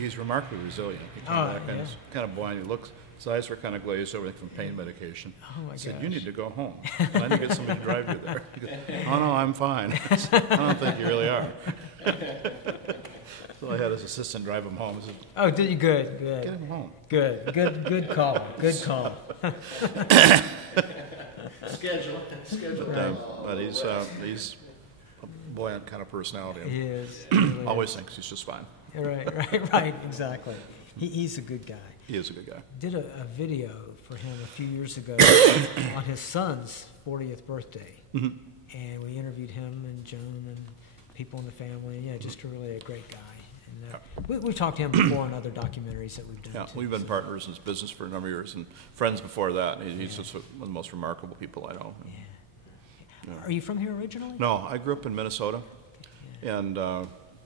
he's remarkably resilient. He came back and he's kind of blind. His eyes were kind of glazed over from pain medication. Oh my I said, gosh. "You need to go home. I need to get somebody to drive you there." He goes, "Oh no, I'm fine." I said, "I don't think you really are." So I had his assistant drive him home. I said, Oh, did you? Good. "Get him home." Good call. Good call. Schedule. But he's a buoyant kind of personality. He is. Always thinks he's just fine. Right, exactly. He's a good guy. He is a good guy. Did a video for him a few years ago on his son's 40th birthday. Mm-hmm. And we interviewed him and Joan and people in the family. Yeah, just really a great guy. And we've talked to him before on other documentaries that we've done. Yeah, too, we've been so. partners in his business for a number of years and friends before that. He's just one of the most remarkable people I know. Yeah. Are you from here originally? No, I grew up in Minnesota and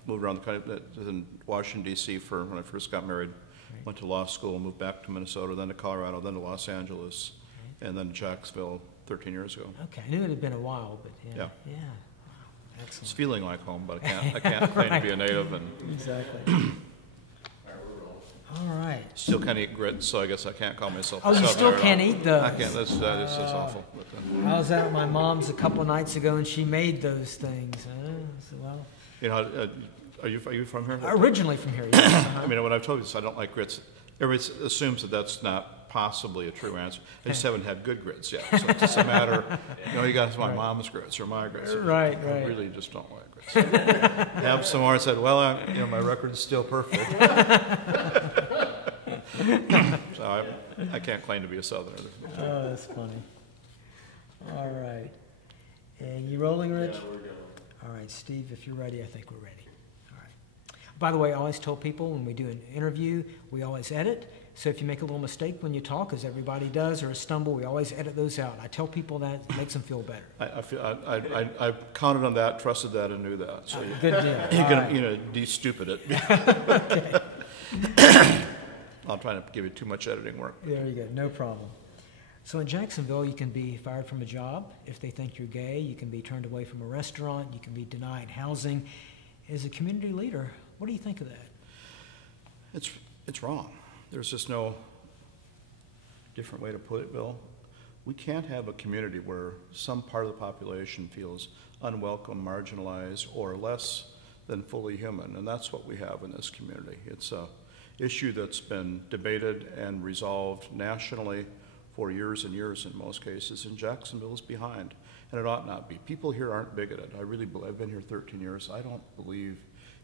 moved around the country. In Washington, D.C. for when I first got married. Right. Went to law school, moved back to Minnesota, then to Colorado, then to Los Angeles, and then to Jacksonville 13 years ago. Okay, I knew it had been a while, but yeah. Yeah. Wow, It's excellent. feeling like home, but I can't claim to be a native, and Exactly. All right. still can't eat grits, so I guess I can't call myself Oh, a you Southerner still at can't all. eat those? I can't. That is just awful. But, I was at my mom's a couple of nights ago, and she made those things. So, well, you know, are you from here? originally from here, yes. I mean, when I've told you this, I don't like grits. Everybody assumes that that's not possibly a true answer. I just haven't had good grits yet. So it's just a matter, you got my mom's grits or my grits. Right. I really just don't like grits. Have some more. I said, well, my record is still perfect. So I can't claim to be a Southerner. Oh, that's funny. All right. And you rolling, Rich? Yeah, we're going. All right, Steve, if you're ready, I think we're ready. All right. By the way, I always tell people when we do an interview, we always edit. So if you make a little mistake when you talk, as everybody does, or a stumble, we always edit those out. I tell people that it makes them feel better. I counted on that, trusted that, and knew that. So Good deal. you're All going right. to de-stupid it. I'll try not to give you too much editing work. There you go. No problem. So in Jacksonville, you can be fired from a job if they think you're gay. You can be turned away from a restaurant. You can be denied housing. As a community leader, what do you think of that? It's wrong. There's just no different way to put it, Bill. We can't have a community where some part of the population feels unwelcome, marginalized, or less than fully human, and that's what we have in this community. It's a issue that's been debated and resolved nationally for years and years in most cases, and Jacksonville is behind, and it ought not be. People here aren't bigoted. I really believe, I've been here 13 years, I don't believe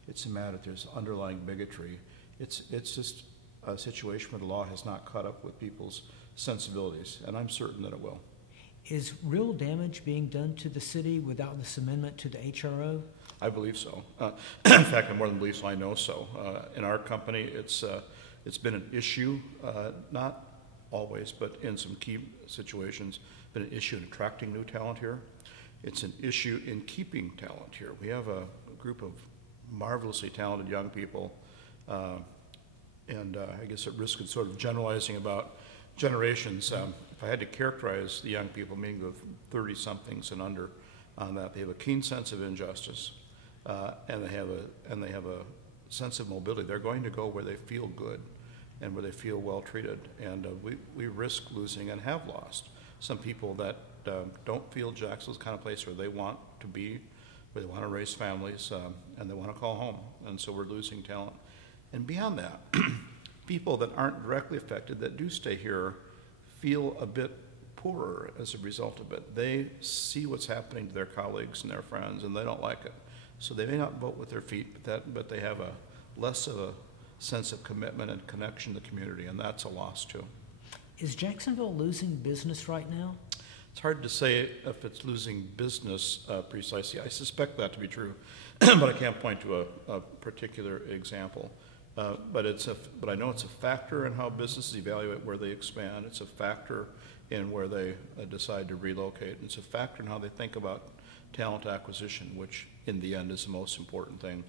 it's a matter that there's underlying bigotry. It's just a situation where the law has not caught up with people's sensibilities, and I'm certain that it will. Is real damage being done to the city without this amendment to the HRO? I believe so. In fact, I more than believe so, I know so. In our company, it's been an issue, not always, but in some key situations, been an issue in attracting new talent here. It's an issue in keeping talent here. We have a group of marvelously talented young people, and I guess at risk of sort of generalizing about generations, if I had to characterize the young people, meaning the 30-somethings and under, on that, they have a keen sense of injustice, and they have a sense of mobility. They're going to go where they feel good and where they feel well treated, and we risk losing and have lost some people that don't feel Jacksonville's the kind of place where they want to be, where they want to raise families, and they want to call home, and so we're losing talent. And beyond that, people that aren't directly affected, that do stay here, feel a bit poorer as a result of it. They see what's happening to their colleagues and their friends, and they don't like it. So they may not vote with their feet, but they have a less of a sense of commitment and connection to the community, and that's a loss too. Is Jacksonville losing business right now? It's hard to say if it's losing business precisely. I suspect that to be true, but I can't point to a particular example. But I know it's a factor in how businesses evaluate where they expand. It's a factor in where they decide to relocate. It's a factor in how they think about talent acquisition, which in the end is the most important thing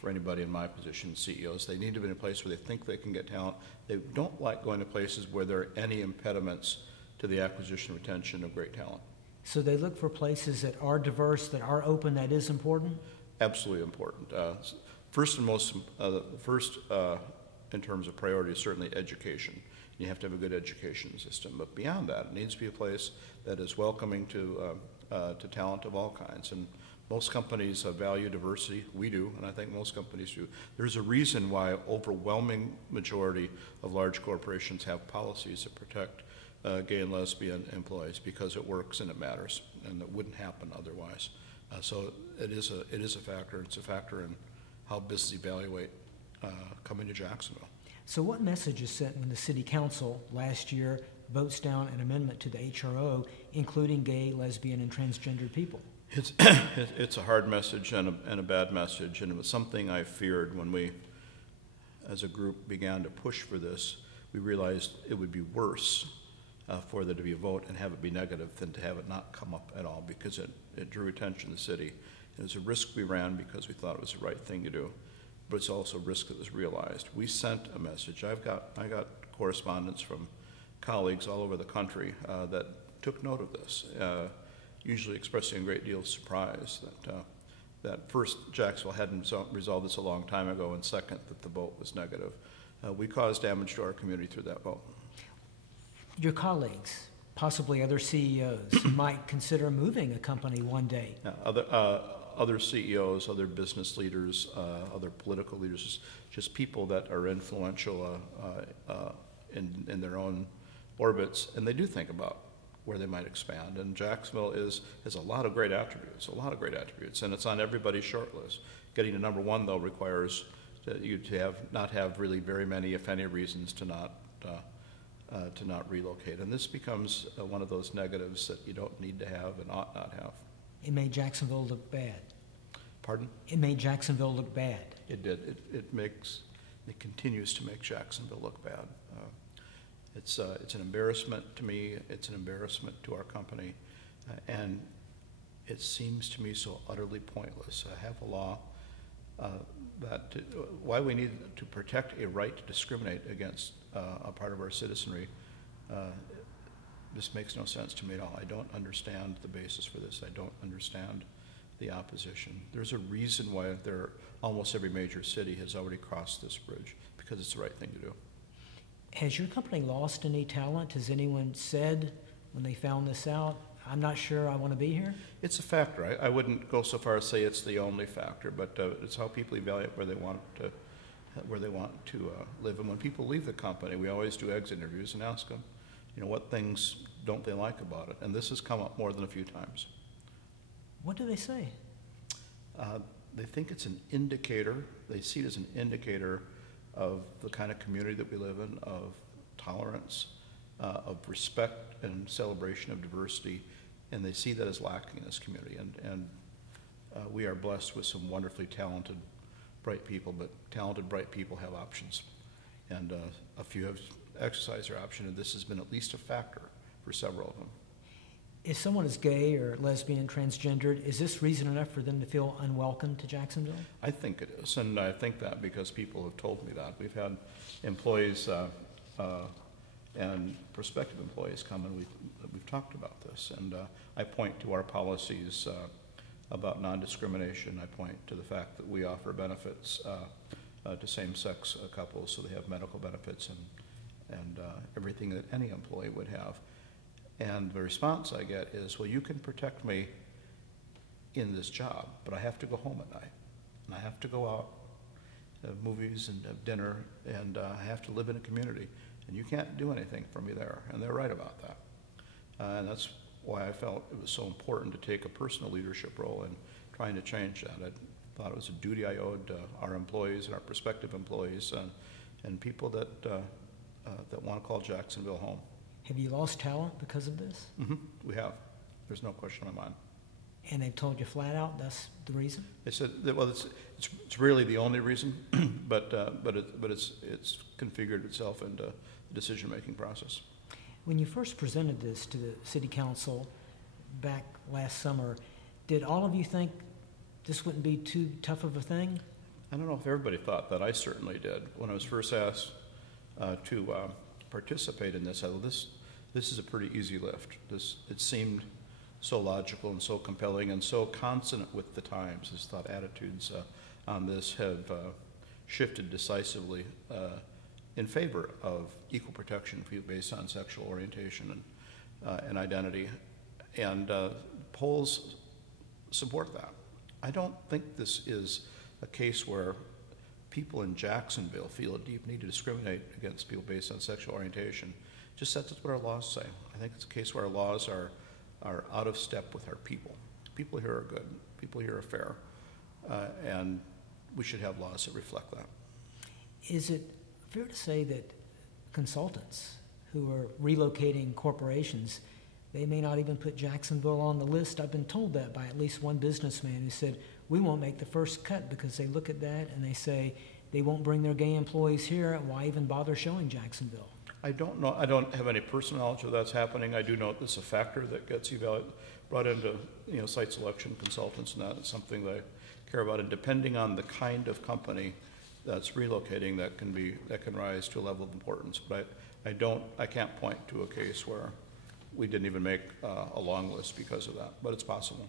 for anybody in my position, CEOs. They need to be in a place where they think they can get talent. They don't like going to places where there are any impediments to the acquisition and retention of great talent. So they look for places that are diverse, that are open, that is important? Absolutely important. first and most, first in terms of priority is certainly education. You have to have a good education system, but beyond that, it needs to be a place that is welcoming to talent of all kinds. And most companies value diversity. We do, and I think most companies do. There's a reason why overwhelming majority of large corporations have policies that protect gay and lesbian employees, because it works and it matters, and it wouldn't happen otherwise. So it is a factor. It's a factor in how businesses evaluate coming to Jacksonville. So what message is sent when the city council last year votes down an amendment to the HRO, including gay, lesbian, and transgendered people? It's a hard message and a bad message, and it was something I feared when we, as a group, began to push for this. We realized it would be worse for there to be a vote and have it be negative than to have it not come up at all, because it drew attention to the city. It was a risk we ran because we thought it was the right thing to do, but it's also a risk that was realized. We sent a message. I got correspondence from colleagues all over the country that took note of this, usually expressing a great deal of surprise that first, Jacksonville hadn't resolved this a long time ago, and second, that the vote was negative. We caused damage to our community through that vote. Your colleagues, possibly other CEOs, might consider moving a company one day. Other CEOs, other business leaders, other political leaders, just people that are influential in their own orbits, and they do think about where they might expand. And Jacksonville has a lot of great attributes, and it's on everybody's short list. Getting to number one, though, requires you to not have really very many, if any, reasons to not relocate. And this becomes one of those negatives that you don't need to have and ought not have. It made Jacksonville look bad. Pardon? It made Jacksonville look bad. It did. It continues to make Jacksonville look bad. It's an embarrassment to me. It's an embarrassment to our company, and it seems to me so utterly pointless. I have a law why we need to protect a right to discriminate against a part of our citizenry. This makes no sense to me at all. I don't understand the basis for this. I don't understand the opposition. There's a reason why almost every major city has already crossed this bridge, because it's the right thing to do. Has your company lost any talent? Has anyone said when they found this out, I'm not sure I want to be here? It's a factor. I wouldn't go so far as say it's the only factor, but it's how people evaluate where they want to live. And when people leave the company, we always do exit interviews and ask them, what things don't they like about it? And this has come up more than a few times. What do they say? They think it's an indicator. They see it as an indicator of the kind of community that we live in, of tolerance, of respect and celebration of diversity, and they see that as lacking in this community. And we are blessed with some wonderfully talented, bright people, but talented, bright people have options. And a few have exercised their option, and this has been at least a factor for several of them. If someone is gay or lesbian, transgendered, is this reason enough for them to feel unwelcome to Jacksonville? I think it is, and I think that because people have told me that. We've had employees and prospective employees come, and we've talked about this. And I point to our policies about non-discrimination. I point to the fact that we offer benefits to same-sex couples, so they have medical benefits and everything that any employee would have. And the response I get is, well, you can protect me in this job, but I have to go home at night, and I have to go out, have movies and have dinner, and I have to live in a community, and you can't do anything for me there. And they're right about that. And that's why I felt it was so important to take a personal leadership role in trying to change that. I thought it was a duty I owed our employees and our prospective employees and people that want to call Jacksonville home. Have you lost talent because of this? Mm-hmm. We have. There's no question in my mind. And they've told you flat out that's the reason? They said, well, it's really the only reason, but it's configured itself into the decision-making process. When you first presented this to the city council back last summer, did all of you think this wouldn't be too tough of a thing? I don't know if everybody thought that. I certainly did. When I was first asked to participate in this, I thought this is a pretty easy lift. It seemed so logical and so compelling and so consonant with the times. As thought attitudes on this have shifted decisively in favor of equal protection for people based on sexual orientation and identity. And polls support that. I don't think this is a case where people in Jacksonville feel a deep need to discriminate against people based on sexual orientation. Just that's what our laws say. I think it's a case where our laws are out of step with our people. People here are good. People here are fair. And we should have laws that reflect that. Is it fair to say that consultants who are relocating corporations, they may not even put Jacksonville on the list? I've been told that by at least one businessman who said, we won't make the first cut because they look at that and they say they won't bring their gay employees here. Why even bother showing Jacksonville? I don't know. I don't have any personal knowledge of that's happening. I do know it's a factor that gets brought into site selection consultants, and that's something that I care about. And depending on the kind of company that's relocating, that can rise to a level of importance. But I can't point to a case where we didn't even make a long list because of that. But it's possible.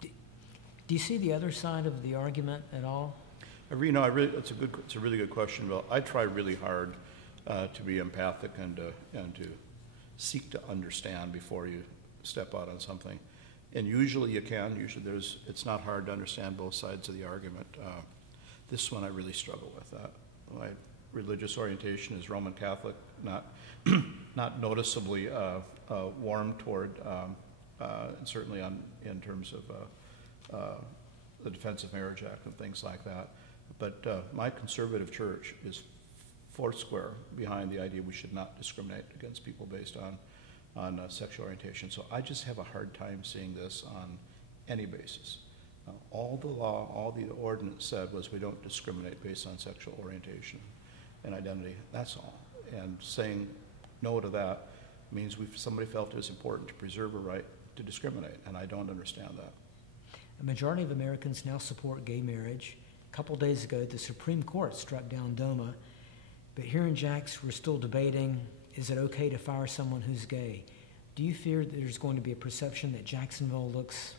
Do you see the other side of the argument at all? It's a really good question, Bill. I try really hard to be empathic and to seek to understand before you step out on something. And usually you can. Usually it's not hard to understand both sides of the argument. This one I really struggle with. My religious orientation is Roman Catholic, not noticeably warm toward, and certainly in terms of the Defense of Marriage Act and things like that. But my conservative church is foursquare behind the idea we should not discriminate against people based on sexual orientation. So I just have a hard time seeing this on any basis. All the law, all the ordinance said was we don't discriminate based on sexual orientation and identity. That's all. And saying no to that means somebody felt it was important to preserve a right to discriminate, and I don't understand that. A majority of Americans now support gay marriage. A couple days ago, the Supreme Court struck down DOMA, but here in Jax, we're still debating, is it okay to fire someone who's gay? Do you fear that there's going to be a perception that Jacksonville looks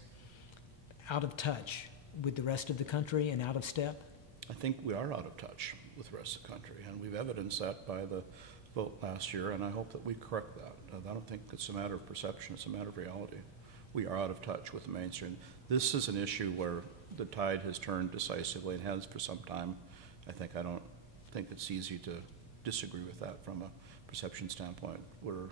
out of touch with the rest of the country and out of step? I think we are out of touch with the rest of the country, and we've evidenced that by the vote last year, and I hope that we correct that. I don't think it's a matter of perception, it's a matter of reality. We are out of touch with the mainstream. This is an issue where the tide has turned decisively and has for some time. I don't think it's easy to disagree with that from a perception standpoint. We're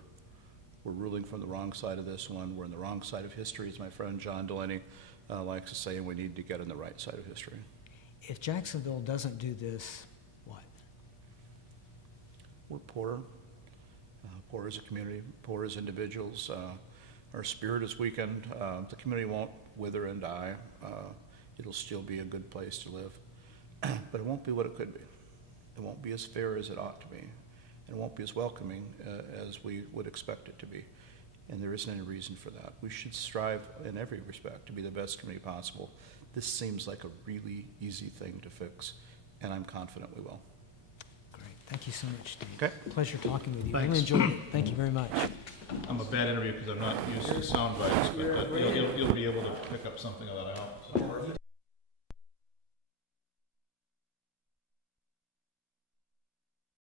ruling from the wrong side of this one. We're on the wrong side of history, as my friend John Delaney likes to say, and we need to get on the right side of history. If Jacksonville doesn't do this, what? We're poor. Poor as a community, poor as individuals. Our spirit is weakened. The community won't wither and die. It'll still be a good place to live. But it won't be what it could be. It won't be as fair as it ought to be. And it won't be as welcoming as we would expect it to be. And there isn't any reason for that. We should strive in every respect to be the best community possible. This seems like a really easy thing to fix, and I'm confident we will. Great. Thank you so much, Steve. Okay. Pleasure talking with you. Thanks. Really enjoyed it. Thank you very much. I'm a bad interview because I'm not used to sound bites, but you'll be able to pick up something of that, I hope. So.